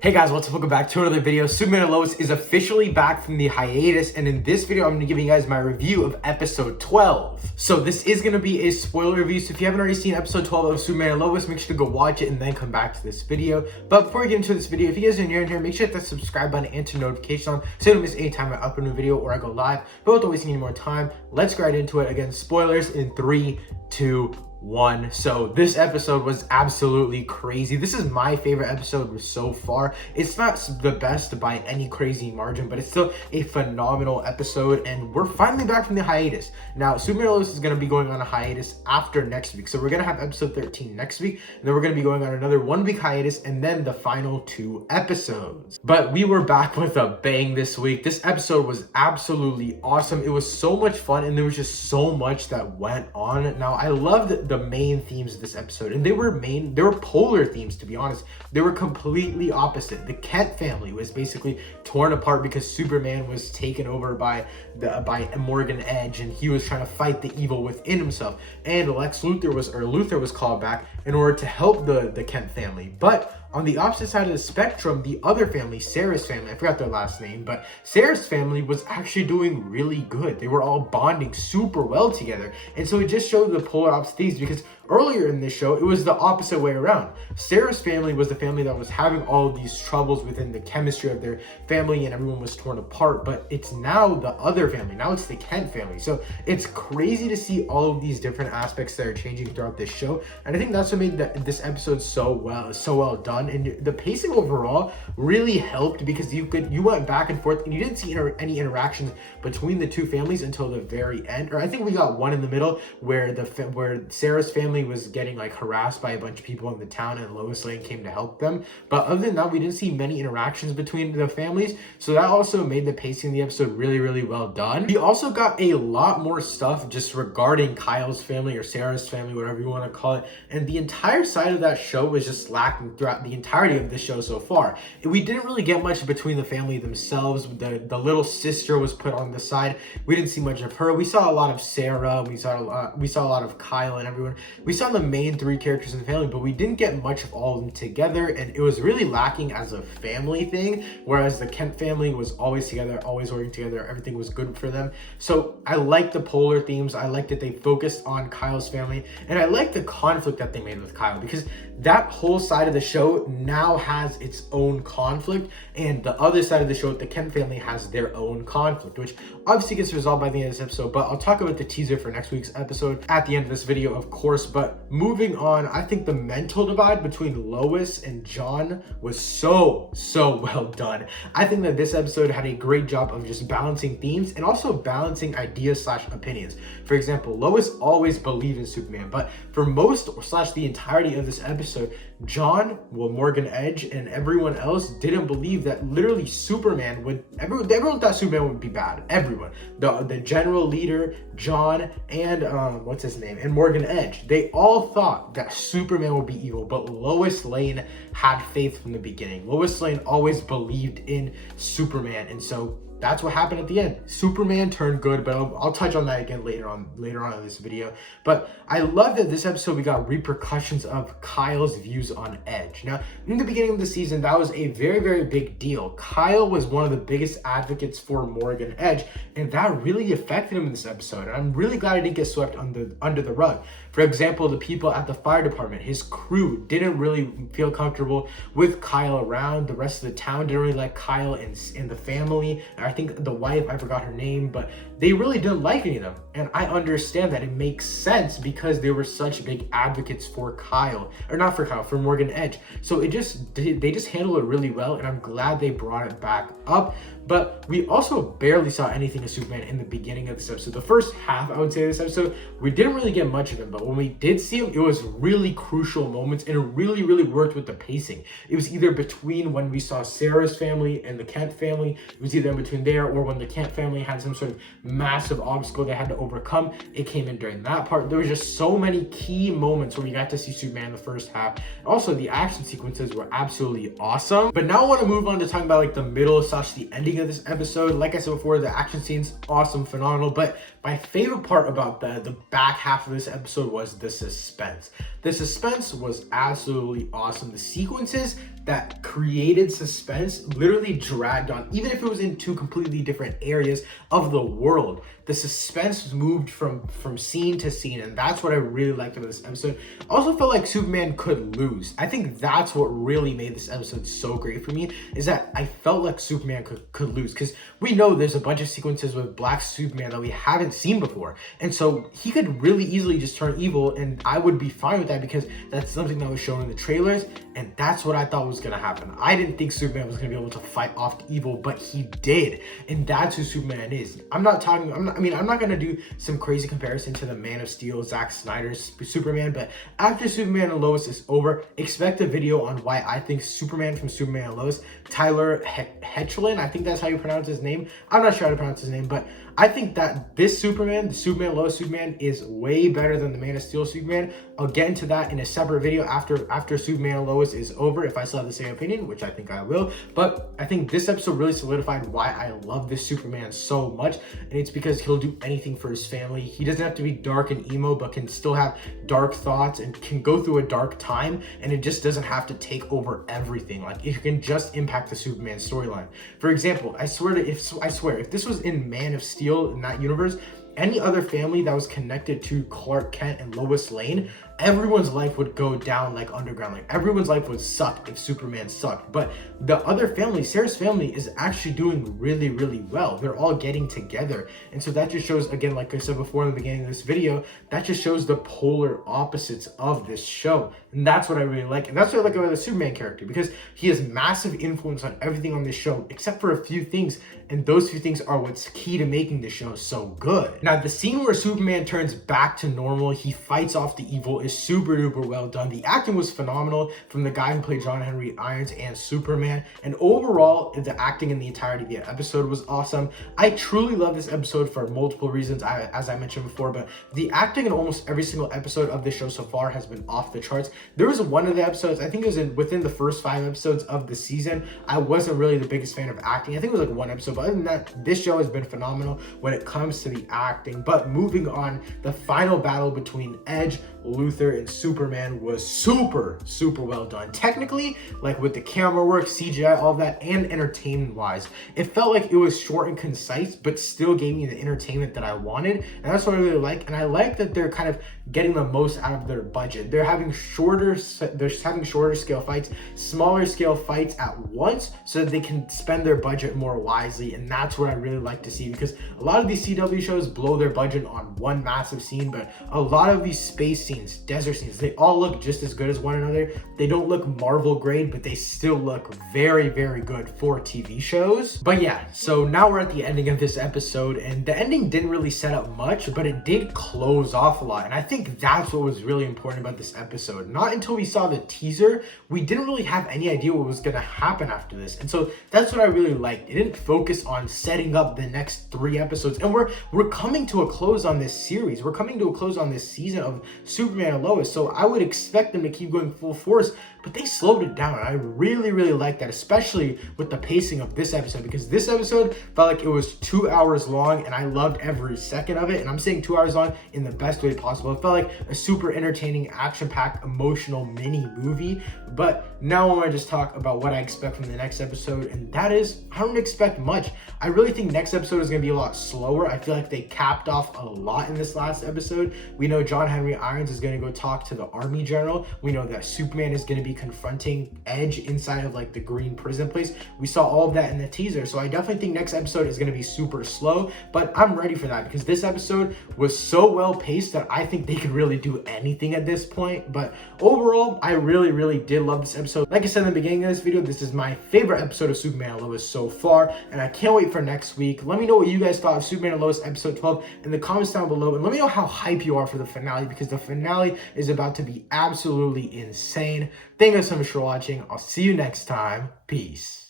Hey guys, what's up? Welcome back to another video. Superman and Lois is officially back from the hiatus, and in this video, I'm going to give you guys my review of episode 12. So this is going to be a spoiler review, so if you haven't already seen episode 12 of Superman and Lois, make sure to go watch it and then come back to this video. But before we get into this video, if you guys are new in here, make sure to hit that subscribe button and turn notification on so you don't miss any time I upload a new video or I go live. But without wasting any more time, let's get right into it. Again, spoilers in 3, 2, 1. So this episode was absolutely crazy. This is my favorite episode so far. It's not the best by any crazy margin, but it's still a phenomenal episode, and we're finally back from the hiatus. Now, Superman and Lois is going to be going on a hiatus after next week, so we're going to have episode 13 next week, and then we're going to be going on another 1 week hiatus, and then the final 2 episodes. But we were back with a bang this week. This episode was absolutely awesome. It was so much fun, and there was just so much that went on. Now, I loved the main themes of this episode, and they were polar themes, to be honest. They were completely opposite. The Kent family was basically torn apart because Superman was taken over by Morgan Edge, and he was trying to fight the evil within himself, and Luthor was called back in order to help the Kent family. But on the opposite side of the spectrum, the other family, Sarah's family, I forgot their last name, but Sarah's family was actually doing really good. They were all bonding super well together. And so it just showed the polar opposites, because earlier in this show, it was the opposite way around. Sarah's family was the family that was having all of these troubles within the chemistry of their family, and everyone was torn apart. But it's now the other family. Now it's the Kent family. So it's crazy to see all of these different aspects that are changing throughout this show. And I think that's what made this episode so well done. And the pacing overall really helped, because you went back and forth, and you didn't see any interactions between the two families until the very end. Or I think we got one in the middle where Sarah's family was getting like harassed by a bunch of people in the town, and Lois Lane came to help them. But other than that, we didn't see many interactions between the families, so that also made the pacing of the episode really well done. We also got a lot more stuff just regarding Kyle's family, or Sarah's family, whatever you want to call it, and the entire side of that show was just lacking throughout the entirety of the show so far. We didn't really get much between the family themselves. The little sister was put on the side. We didn't see much of her. We saw a lot of Sarah. We saw a lot of Kyle and everyone. We saw the main 3 characters in the family, but we didn't get much of all of them together, and it was really lacking as a family thing, whereas the Kent family was always together, always working together. Everything was good for them. So I like the polar themes. I like that they focused on Kyle's family, and I like the conflict that they made with Kyle, because that whole side of the show now has its own conflict, and the other side of the show, the Kent family, has their own conflict, which obviously gets resolved by the end of this episode. But I'll talk about the teaser for next week's episode at the end of this video, of course. But moving on, I think the mental divide between Lois and John was so well done. I think that this episode had a great job of just balancing themes and also balancing ideas / opinions. For example, Lois always believed in Superman, but for most / the entirety of this episode, John, Morgan Edge, and everyone else didn't believe that literally Superman would. Everyone thought Superman would be bad. Everyone, the general leader, John, and what's his name, and Morgan Edge, they all thought that Superman would be evil. But Lois Lane had faith from the beginning. Lois Lane always believed in Superman, and so that's what happened at the end. Superman turned good, but I'll touch on that again later on in this video. But I love that this episode we got repercussions of Kyle's views on Edge. Now, in the beginning of the season, that was a very big deal. Kyle was one of the biggest advocates for Morgan Edge, and that really affected him in this episode. And I'm really glad it didn't get swept under the rug. For example, the people at the fire department, his crew, didn't really feel comfortable with Kyle around. The rest of the town didn't really like Kyle and the family. I think the wife, I forgot her name, but they really didn't like any of them. And I understand that. It makes sense because they were such big advocates for Kyle, or not for Kyle, for Morgan Edge. So they just handled it really well, and I'm glad they brought it back up. But we also barely saw anything of Superman in the beginning of this episode. The first half, I would say, of this episode, we didn't really get much of him. But when we did see him, it was really crucial moments, and it really worked with the pacing. It was either between when we saw Sarah's family and the Kent family. It was either in between there, or when the Kent family had some sort of massive obstacle they had to overcome. It came in during that part. There was just so many key moments where we got to see Superman in the first half. Also, the action sequences were absolutely awesome. But now I want to move on to talking about like the middle / the ending of this episode. Like I said before, the action scenes, awesome, phenomenal. But my favorite part about the back half of this episode was the suspense. The suspense was absolutely awesome. The sequences that created suspense literally dragged on, even if it was in two completely different areas of the world. The suspense moved from scene to scene, and that's what I really liked about this episode. I also felt like Superman could lose. I think that's what really made this episode so great for me, is that I felt like Superman could lose, because we know there's a bunch of sequences with Black Superman that we haven't seen before, and so he could really easily just turn evil, and I would be fine with that because that's something that was shown in the trailers, and that's what I thought was gonna happen. I didn't think Superman was gonna be able to fight off evil, but he did, and that's who Superman is. I'm not gonna do some crazy comparison to the Man of Steel, Zack Snyder's Superman, but after Superman and Lois is over, expect a video on why I think Superman from Superman and Lois, Tyler Hoechlin, I think that's how you pronounce his name. I'm not sure how to pronounce his name, but I think that this Superman, the Superman Lois Superman, is way better than the Man of Steel Superman. I'll get into that in a separate video after Superman and Lois is over, if I still have the same opinion, which I think I will. But I think this episode really solidified why I love this Superman so much, and it's because he'll do anything for his family. He doesn't have to be dark and emo, but can still have dark thoughts and can go through a dark time, and it just doesn't have to take over everything. Like, it can just impact the Superman storyline. For example, I swear if this was in Man of Steel, in that universe, any other family that was connected to Clark Kent and Lois Lane, everyone's life would go down like underground. Like, everyone's life would suck if Superman sucked. But the other family, Sarah's family, is actually doing really, really well. They're all getting together. And so that just shows, again, like I said before in the beginning of this video, that just shows the polar opposites of this show. And that's what I really like. And that's what I like about the Superman character, because he has massive influence on everything on this show, except for a few things. And those few things are what's key to making the show so good. Now, the scene where Superman turns back to normal, he fights off the evil, is super duper well done. The acting was phenomenal from the guy who played John Henry Irons and Superman. And overall, the acting in the entirety of the episode was awesome. I truly love this episode for multiple reasons, as I mentioned before, but the acting in almost every single episode of the show so far has been off the charts. There was one of the episodes, I think it was within the first 5 episodes of the season, I wasn't really the biggest fan of acting. I think it was like one episode, but other than that, this show has been phenomenal when it comes to the acting. But moving on, the final battle between Edge, Luthor, and Superman was super well done. Technically, like with the camera work, CGI, all that, and entertainment wise, it felt like it was short and concise, but still gave me the entertainment that I wanted. And that's what I really like. And I like that they're kind of getting the most out of their budget. They're having shorter scale fights, smaller scale fights at once, so that they can spend their budget more wisely. And that's what I really like to see, because a lot of these CW shows blow their budget on one massive scene, but a lot of these space scenes, desert scenes, they all look just as good as one another. They don't look Marvel grade, but they still look very good for TV shows. But yeah, so now we're at the ending of this episode, and the ending didn't really set up much, but it did close off a lot. And I think that's what was really important about this episode. Not until we saw the teaser, we didn't really have any idea what was gonna happen after this. And so that's what I really liked. It didn't focus on setting up the next 3 episodes. And we're coming to a close on this series. We're coming to a close on this season of Superman and Lois. So I would expect them to keep going full force, but they slowed it down. I really like that, especially with the pacing of this episode, because this episode felt like it was 2 hours long, and I loved every second of it. And I'm saying 2 hours long in the best way possible. It felt like a super entertaining, action-packed, emotional mini movie. But now I want to just talk about what I expect from the next episode, and that is, I don't expect much. I really think next episode is going to be a lot slower. I feel like they capped off a lot in this last episode. We know John Henry Irons is going to go talk to the army general. We know that Superman is going to be confronting Edge inside of like the green prison place. We saw all of that in the teaser. So I definitely think next episode is going to be super slow, but I'm ready for that, because this episode was so well paced that I think they could really do anything at this point. But overall, I really did love this episode. Like I said in the beginning of this video, this is my favorite episode of Superman and Lois so far, and I can't wait for next week. Let me know what you guys thought of Superman and Lois episode 12 in the comments down below, and let me know how hype you are for the finale, because the finale is about to be absolutely insane. Thank you so much for watching. I'll see you next time. Peace.